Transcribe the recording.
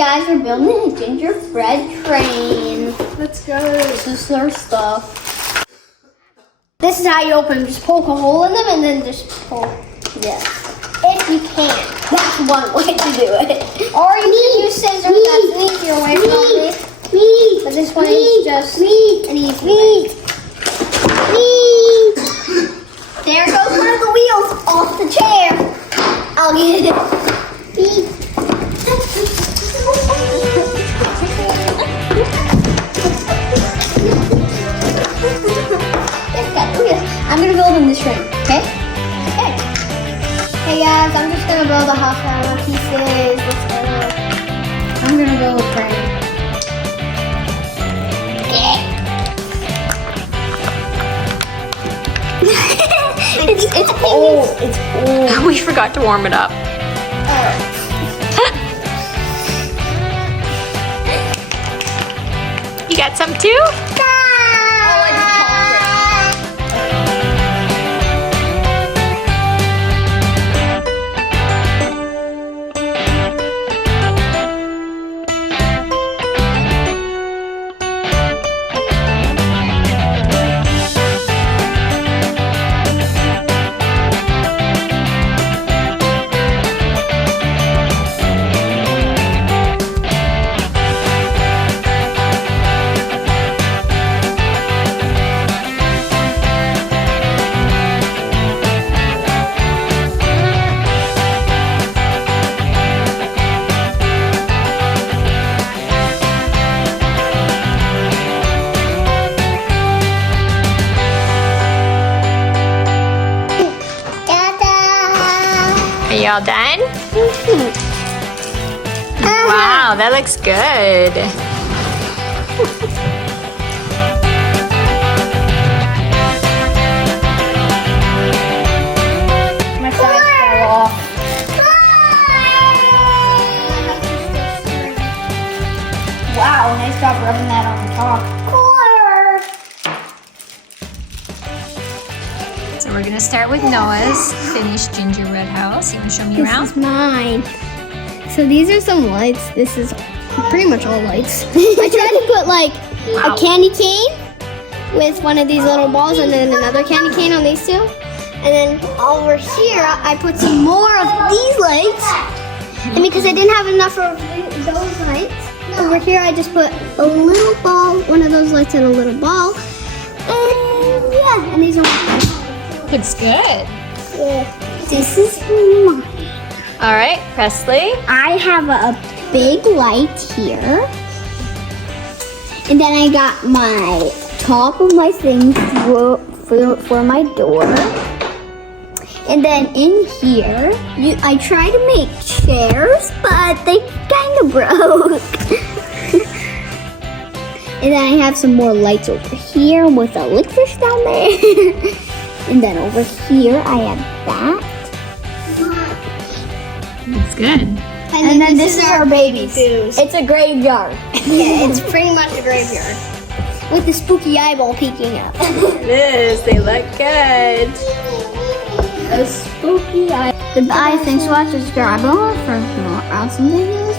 guys, we're building a gingerbread train. Let's go. This is our stuff. This is how you open them. Just poke a hole in them and then just pull this. If you can. That's one way to do it. Or you can use scissors. That's an easier way probably. But this one is just an easy way. There goes one of the wheels off the chair. I'll get it. I'm gonna build in this train, okay? Okay. Hey guys, I'm just gonna build a house out of pieces. Let's go. I'm gonna build a train. It's old. It's old. We forgot to warm it up. You got some too? Are you all done? Wow, that looks good. My side fell off. Wow, nice job rubbing that on the top. So we're gonna start with Noah's finished gingerbread house. You wanna show me around? This is mine. So these are some lights. This is pretty much all lights. I tried to put like a candy cane with one of these little balls and then another candy cane on these two. And then over here, I put some more of these lights. And because I didn't have enough of those lights, over here I just put a little ball, one of those lights in a little ball. And yeah, and these are mine. Looks good. Yeah. This is mine. All right, Presley. I have a big light here. And then I got my top of my thing for my door. And then in here, I tried to make chairs, but they kind of broke. And then I have some more lights over here with a lickfish down there. And then over here, I have that. Looks good. And then this is our babies. It's a graveyard. Yeah, it's pretty much a graveyard. With the spooky eyeball peeking out. It is. They look good. A spooky eye. Goodbye. Thanks for watching. Subscribe for more awesome videos.